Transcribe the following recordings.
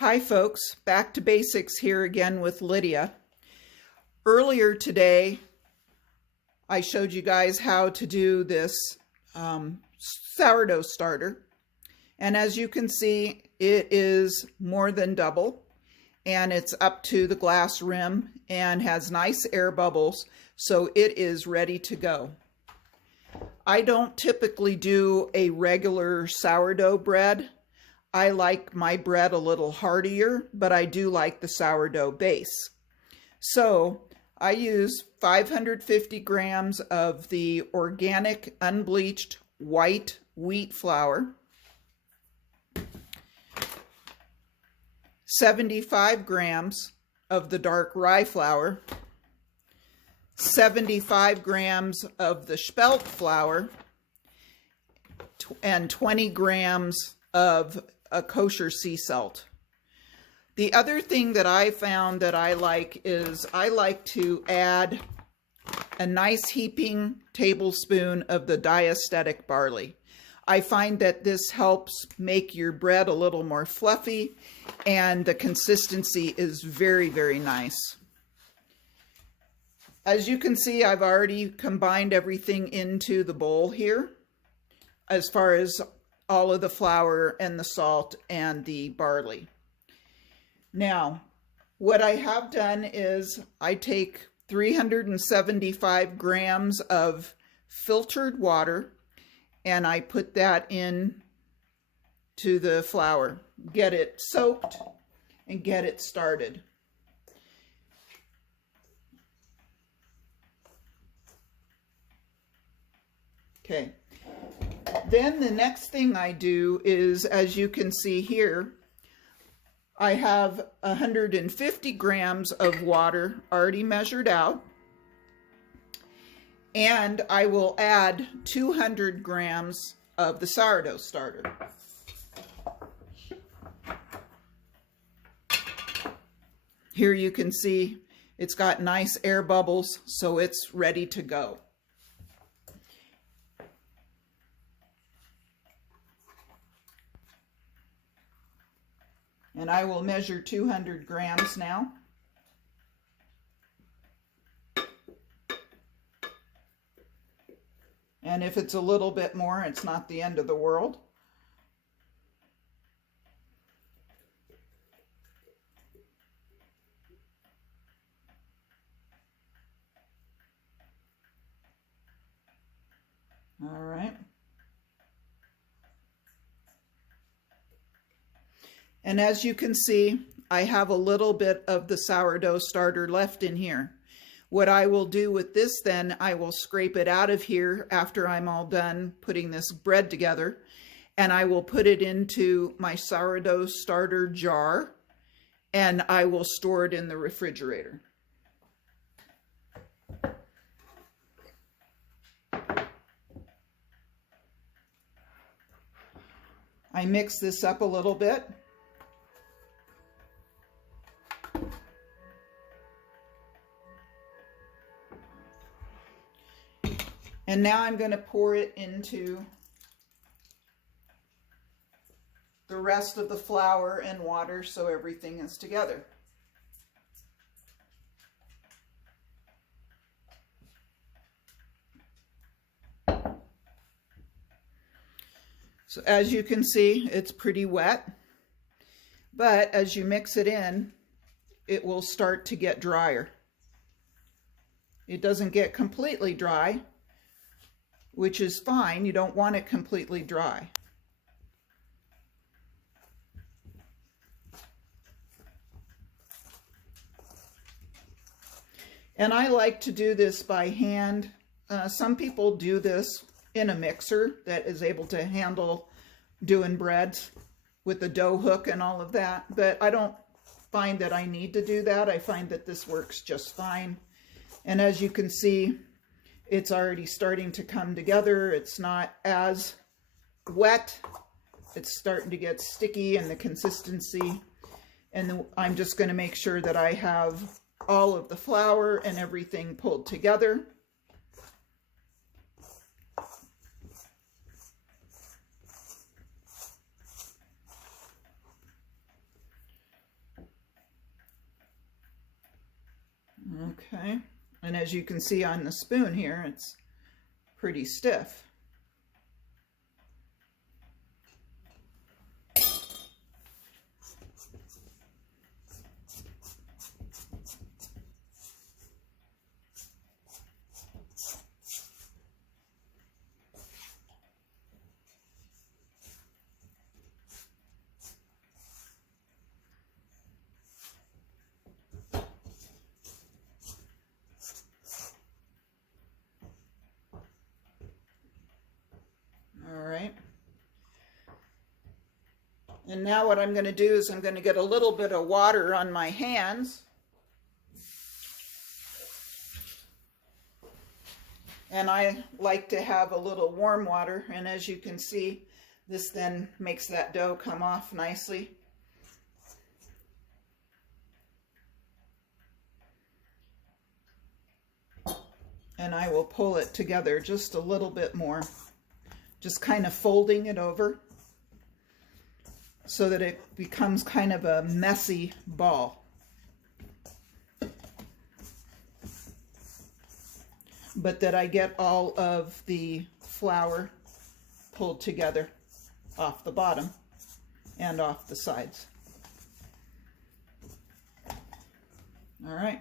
Hi folks, back to basics here again with Lydia. Earlier today, I showed you guys how to do this sourdough starter. And as you can see, it is more than double and it's up to the glass rim and has nice air bubbles, so it is ready to go. I don't typically do a regular sourdough bread. I like my bread a little heartier, but I do like the sourdough base. So I use 550 grams of the organic unbleached white wheat flour, 75 grams of the dark rye flour, 75 grams of the spelt flour, and 20 grams of a kosher sea salt. The other thing that I found that I like is I like to add a nice heaping tablespoon of the diastatic barley. I find that this helps make your bread a little more fluffy and the consistency is very, very nice. As you can see, I've already combined everything into the bowl here as far as all of the flour and the salt and the barley. Now, what I have done is I take 375 grams of filtered water and I put that in to the flour, get it soaked and get it started. Okay. Then the next thing I do is, as you can see here, I have 150 grams of water already measured out, and I will add 200 grams of the sourdough starter. Here you can see it's got nice air bubbles, so it's ready to go. And I will measure 200 grams now. And if it's a little bit more, it's not the end of the world. All right. And as you can see, I have a little bit of the sourdough starter left in here. What I will do with this then, I will scrape it out of here after I'm all done putting this bread together, and I will put it into my sourdough starter jar, and I will store it in the refrigerator. I mix this up a little bit. And now I'm going to pour it into the rest of the flour and water so everything is together. So as you can see, it's pretty wet, but as you mix it in, it will start to get drier. It doesn't get completely dry, which is fine. You don't want it completely dry. And I like to do this by hand. Some people do this in a mixer that is able to handle doing breads with the dough hook and all of that, but I don't find that I need to do that. I find that this works just fine. And as you can see, it's already starting to come together. It's not as wet. It's starting to get sticky in the consistency. And I'm just going to make sure that I have all of the flour and everything pulled together. Okay, and as you can see on the spoon here, it's pretty stiff. And now what I'm going to do is I'm going to get a little bit of water on my hands. And I like to have a little warm water. And as you can see, this then makes that dough come off nicely. And I will pull it together just a little bit more. Just kind of folding it over, so that it becomes kind of a messy ball. But that I get all of the flour pulled together off the bottom and off the sides. All right.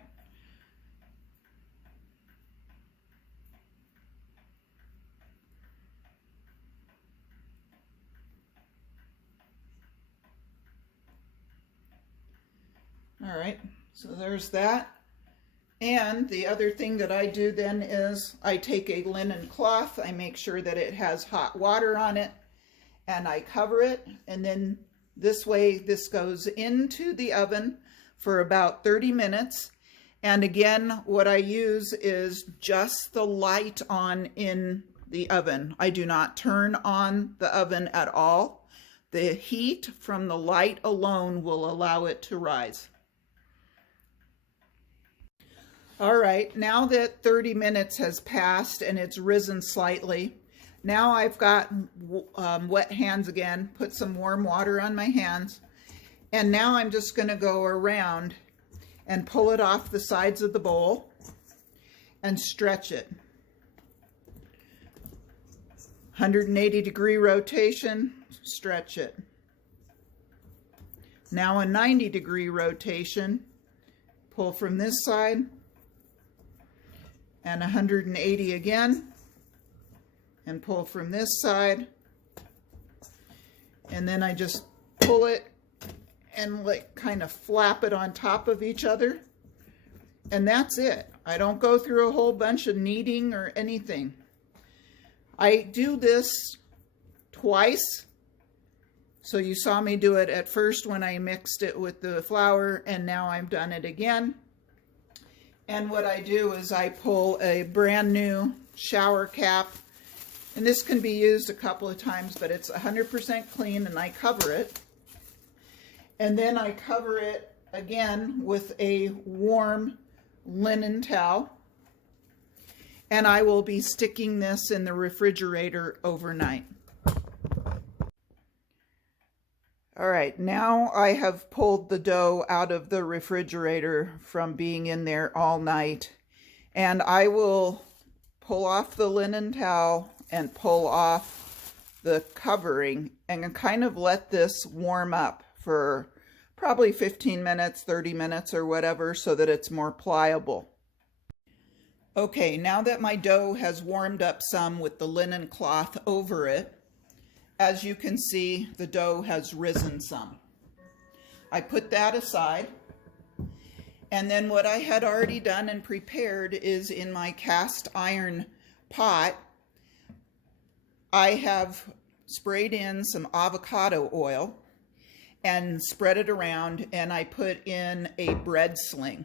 All right, so there's that. And the other thing that I do then is I take a linen cloth, I make sure that it has hot water on it, and I cover it. And then this way, this goes into the oven for about 30 minutes. And again, what I use is just the light on in the oven. I do not turn on the oven at all. The heat from the light alone will allow it to rise. All right, now that 30 minutes has passed and it's risen slightly, now I've got wet hands again, put some warm water on my hands, and now I'm just going to go around and pull it off the sides of the bowl and stretch it. 180-degree rotation, stretch it. Now a 90-degree rotation, pull from this side, and 180 again, and pull from this side, and then I just pull it and like kind of flap it on top of each other, and that's it. I don't go through a whole bunch of kneading or anything. I do this twice. So you saw me do it at first when I mixed it with the flour, and now I've done it again. And what I do is I pull a brand new shower cap, and this can be used a couple of times, but it's 100% clean, and I cover it. And then I cover it again with a warm linen towel, and I will be sticking this in the refrigerator overnight. All right, now I have pulled the dough out of the refrigerator from being in there all night, and I will pull off the linen towel and pull off the covering and kind of let this warm up for probably 15 minutes, 30 minutes or whatever, so that it's more pliable. Okay, now that my dough has warmed up some with the linen cloth over it, as you can see, the dough has risen some. I put that aside, and then what I had already done and prepared is in my cast iron pot, I have sprayed in some avocado oil and spread it around, and I put in a bread sling,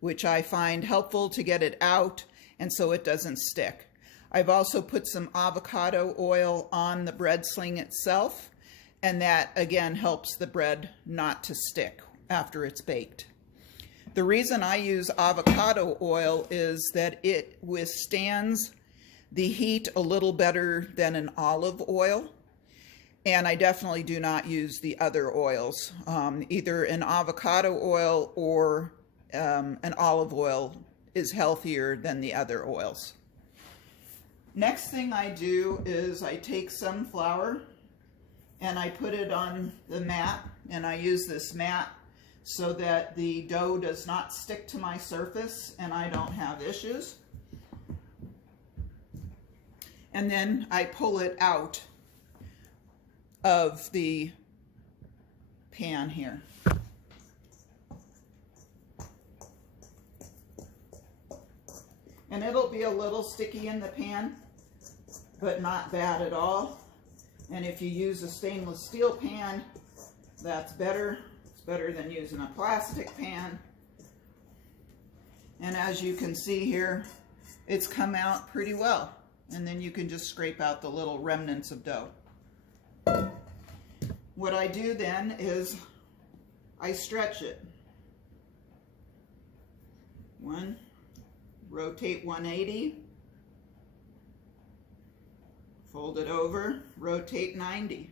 which I find helpful to get it out and so it doesn't stick. I've also put some avocado oil on the bread sling itself, and that again helps the bread not to stick after it's baked. The reason I use avocado oil is that it withstands the heat a little better than an olive oil, and I definitely do not use the other oils. Either an avocado oil or an olive oil is healthier than the other oils. Next thing I do is I take some flour and I put it on the mat, and I use this mat so that the dough does not stick to my surface and I don't have issues. And then I pull it out of the pan here. And it'll be a little sticky in the pan, but not bad at all. And if you use a stainless steel pan, that's better. It's better than using a plastic pan. And as you can see here, it's come out pretty well. And then you can just scrape out the little remnants of dough. What I do then is I stretch it. Rotate 180. Fold it over, rotate 90.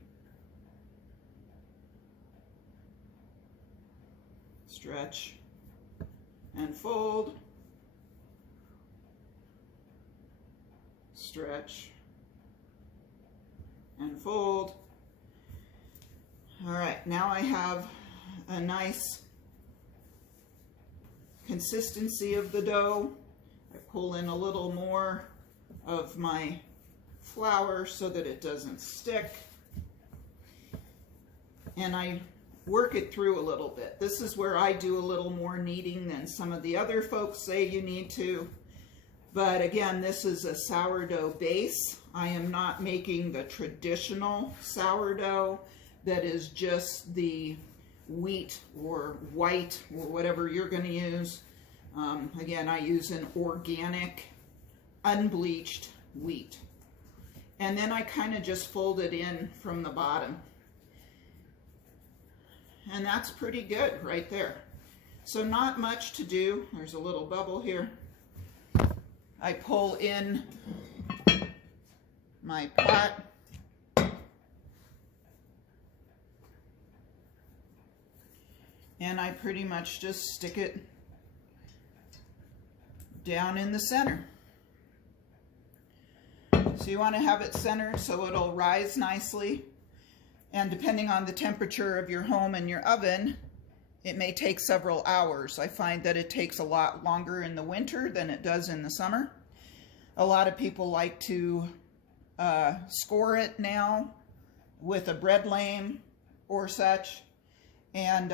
Stretch and fold. Stretch and fold. All right, now I have a nice consistency of the dough. I pull in a little more of my flour so that it doesn't stick, and I work it through a little bit. This is where I do a little more kneading than some of the other folks say you need to, but again, this is a sourdough base. I am not making the traditional sourdough that is just the wheat or white or whatever you're going to use. Again, I use an organic, unbleached wheat. And then I kind of just fold it in from the bottom. And that's pretty good right there. So not much to do. There's a little bubble here. I pull in my pot. And I pretty much just stick it down in the center. So you want to have it centered so it'll rise nicely. And depending on the temperature of your home and your oven, it may take several hours. I find that it takes a lot longer in the winter than it does in the summer. A lot of people like to score it now with a bread lame or such. And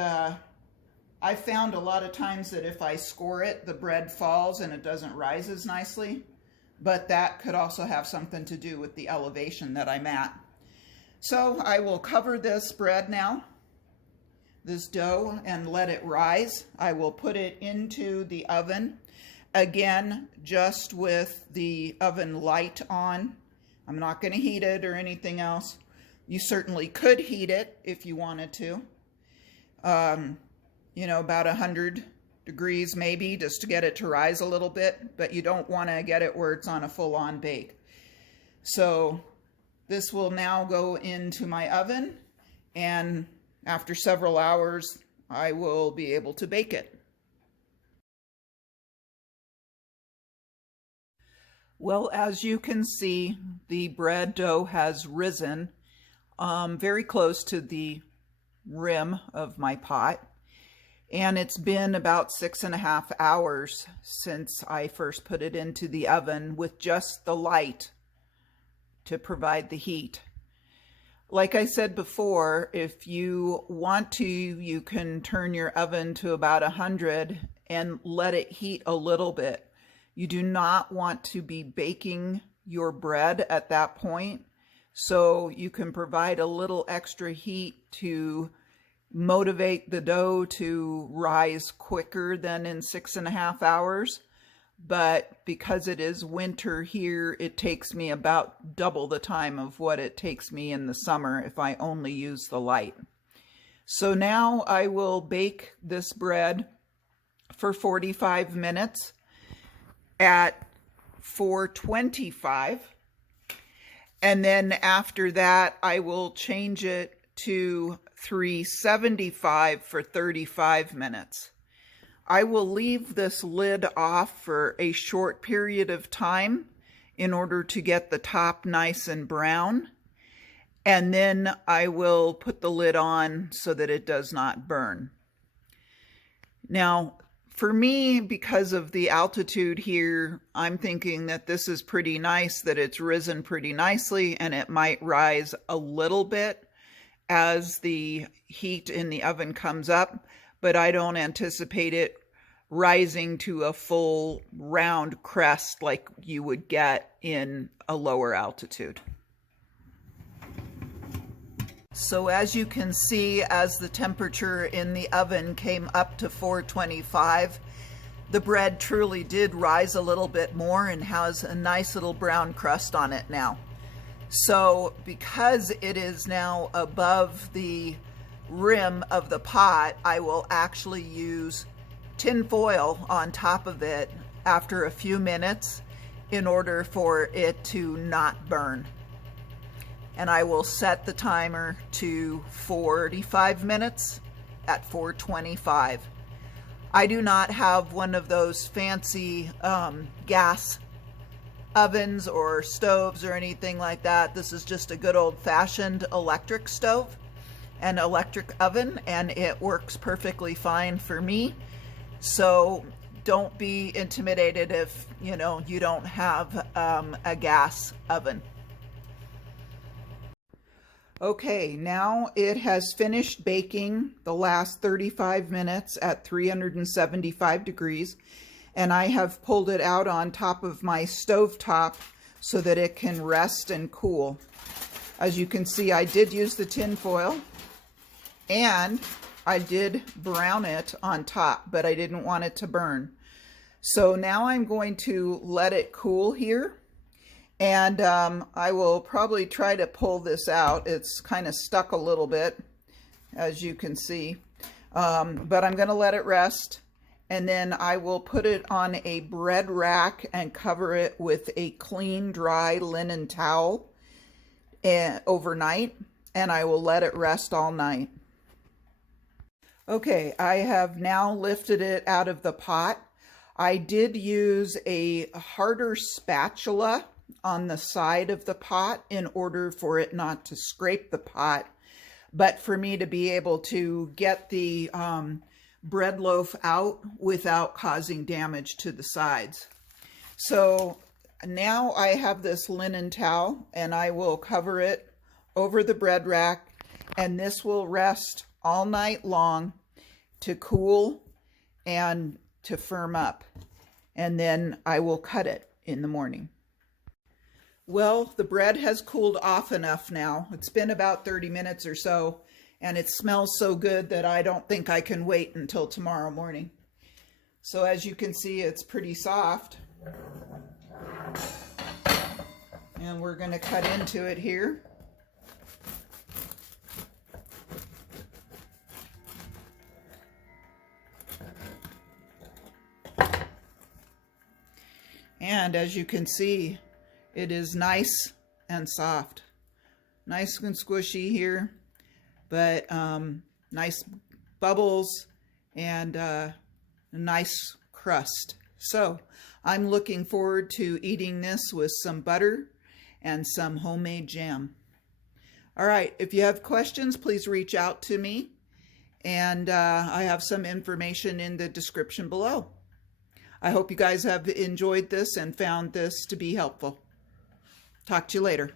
I found a lot of times that if I score it, the bread falls and it doesn't rise as nicely. But that could also have something to do with the elevation that I'm at. So I will cover this bread now, this dough, and let it rise. I will put it into the oven, again, just with the oven light on. I'm not going to heat it or anything else. You certainly could heat it if you wanted to. You know, about 100 degrees maybe, just to get it to rise a little bit, but you don't want to get it where it's on a full-on bake. So this will now go into my oven, and after several hours I will be able to bake it. Well, as you can see, the bread dough has risen very close to the rim of my pot. And it's been about 6.5 hours since I first put it into the oven with just the light to provide the heat. Like I said before, if you want to, you can turn your oven to about 100 and let it heat a little bit. You do not want to be baking your bread at that point, so you can provide a little extra heat to motivate the dough to rise quicker than in 6.5 hours. But because it is winter here, it takes me about double the time of what it takes me in the summer if I only use the light. So now I will bake this bread for 45 minutes at 425. And then after that, I will change it to 375 for 35 minutes. I will leave this lid off for a short period of time in order to get the top nice and brown. And then I will put the lid on so that it does not burn. Now, for me, because of the altitude here, I'm thinking that this is pretty nice, that it's risen pretty nicely, and it might rise a little bit as the heat in the oven comes up, but I don't anticipate it rising to a full round crest like you would get in a lower altitude. So as you can see, as the temperature in the oven came up to 425, the bread truly did rise a little bit more and has a nice little brown crust on it now. So because it is now above the rim of the pot, I will actually use tin foil on top of it after a few minutes in order for it to not burn. And I will set the timer to 45 minutes at 425. I do not have one of those fancy gas ovens or stoves or anything like that. This is just a good old-fashioned electric stove and electric oven, and it works perfectly fine for me. So don't be intimidated if you don't have a gas oven. Okay, now it has finished baking the last 35 minutes at 375 degrees, and I have pulled it out on top of my stovetop so that it can rest and cool. As you can see, I did use the tin foil, and I did brown it on top, but I didn't want it to burn. So now I'm going to let it cool here. And I will probably try to pull this out. It's kind of stuck a little bit, as you can see. But I'm going to let it rest. And then I will put it on a bread rack and cover it with a clean, dry linen towel overnight. And I will let it rest all night. Okay, I have now lifted it out of the pot. I did use a harder spatula on the side of the pot in order for it not to scrape the pot, but for me to be able to get the bread loaf out without causing damage to the sides. So now I have this linen towel, and I will cover it over the bread rack, and this will rest all night long to cool and to firm up, and then I will cut it in the morning. Well, the bread has cooled off enough now. It's been about 30 minutes or so, and it smells so good that I don't think I can wait until tomorrow morning. So as you can see, it's pretty soft. And we're going to cut into it here. And as you can see, it is nice and soft. Nice and squishy here, but nice bubbles and a nice crust. So I'm looking forward to eating this with some butter and some homemade jam. All right, if you have questions, please reach out to me. And I have some information in the description below. I hope you guys have enjoyed this and found this to be helpful. Talk to you later.